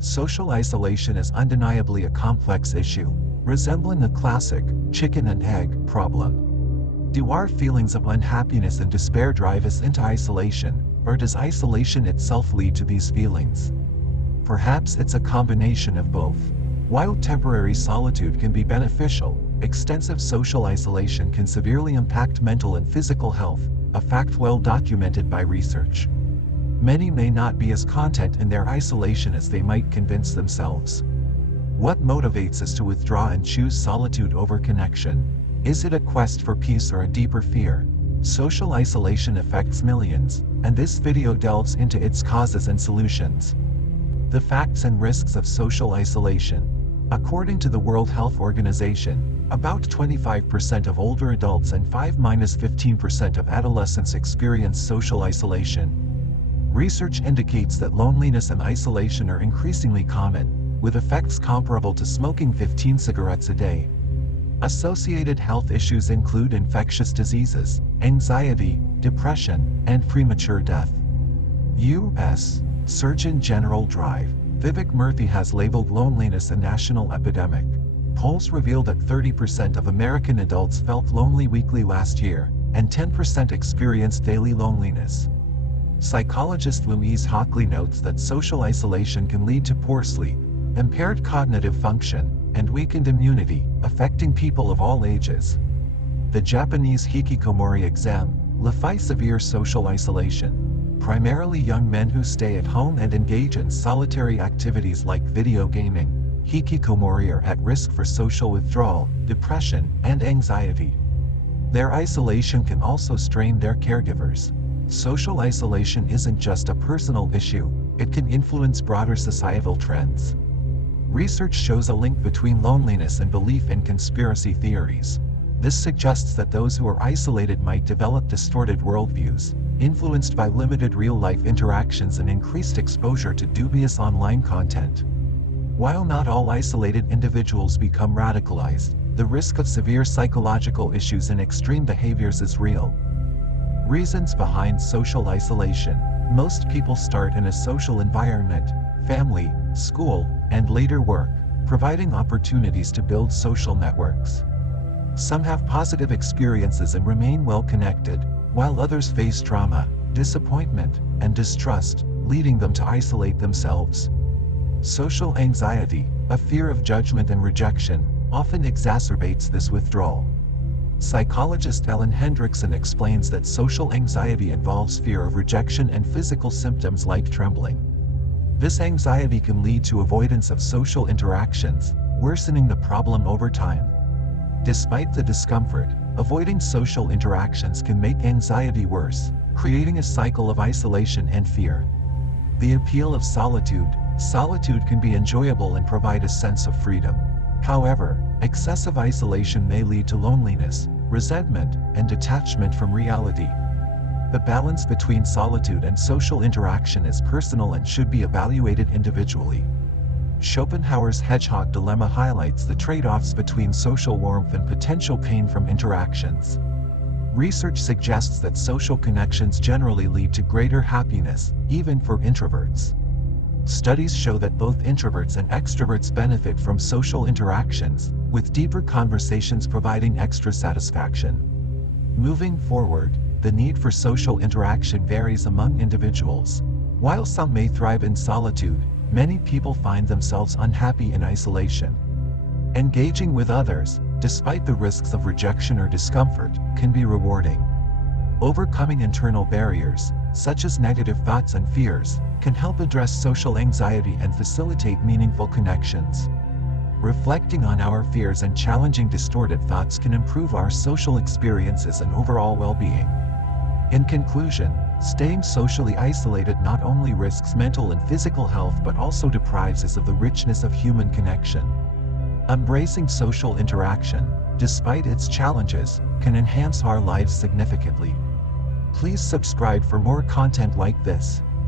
Social isolation is undeniably a complex issue, resembling a classic chicken and egg problem. Do our feelings of unhappiness and despair drive us into isolation, or does isolation itself lead to these feelings? Perhaps it's a combination of both. While temporary solitude can be beneficial, extensive social isolation can severely impact mental and physical health, a fact well documented by research. Many may not be as content in their isolation as they might convince themselves. What motivates us to withdraw and choose solitude over connection? Is it a quest for peace or a deeper fear? Social isolation affects millions, and this video delves into its causes and solutions. The facts and risks of social isolation. According to the World Health Organization, about 25% of older adults and 5–15% of adolescents experience social isolation. Research indicates that loneliness and isolation are increasingly common, with effects comparable to smoking 15 cigarettes a day. Associated health issues include infectious diseases, anxiety, depression, and premature death. U.S. Surgeon General Drive Vivek Murthy has labeled loneliness a national epidemic. Polls revealed that 30% of American adults felt lonely weekly last year, and 10% experienced daily loneliness. Psychologist Louise Hockley notes that social isolation can lead to poor sleep, impaired cognitive function, and weakened immunity, affecting people of all ages. The Japanese Hikikomori exemplify severe social isolation. Primarily young men who stay at home and engage in solitary activities like video gaming, Hikikomori are at risk for social withdrawal, depression, and anxiety. Their isolation can also strain their caregivers. Social isolation isn't just a personal issue, it can influence broader societal trends. Research shows a link between loneliness and belief in conspiracy theories. This suggests that those who are isolated might develop distorted worldviews, influenced by limited real-life interactions and increased exposure to dubious online content. While not all isolated individuals become radicalized, the risk of severe psychological issues and extreme behaviors is real. Reasons behind social isolation. Most people start in a social environment, family, school, and later work, providing opportunities to build social networks. Some have positive experiences and remain well connected, while others face trauma, disappointment, and distrust, leading them to isolate themselves. Social anxiety, a fear of judgment and rejection, often exacerbates this withdrawal. Psychologist Ellen Hendrickson explains that social anxiety involves fear of rejection and physical symptoms like trembling. This anxiety can lead to avoidance of social interactions, worsening the problem over time. Despite the discomfort, avoiding social interactions can make anxiety worse, creating a cycle of isolation and fear. The appeal of solitude. Solitude can be enjoyable and provide a sense of freedom. However, excessive isolation may lead to loneliness, resentment, and detachment from reality. The balance between solitude and social interaction is personal and should be evaluated individually. Schopenhauer's hedgehog dilemma highlights the trade-offs between social warmth and potential pain from interactions. Research suggests that social connections generally lead to greater happiness, even for introverts. Studies show that both introverts and extroverts benefit from social interactions, with deeper conversations providing extra satisfaction. Moving forward, the need for social interaction varies among individuals. While some may thrive in solitude, many people find themselves unhappy in isolation. Engaging with others, despite the risks of rejection or discomfort, can be rewarding. Overcoming internal barriers, such as negative thoughts and fears, can help address social anxiety and facilitate meaningful connections. Reflecting on our fears and challenging distorted thoughts can improve our social experiences and overall well-being. In conclusion, staying socially isolated not only risks mental and physical health but also deprives us of the richness of human connection. Embracing social interaction, despite its challenges, can enhance our lives significantly. Please subscribe for more content like this.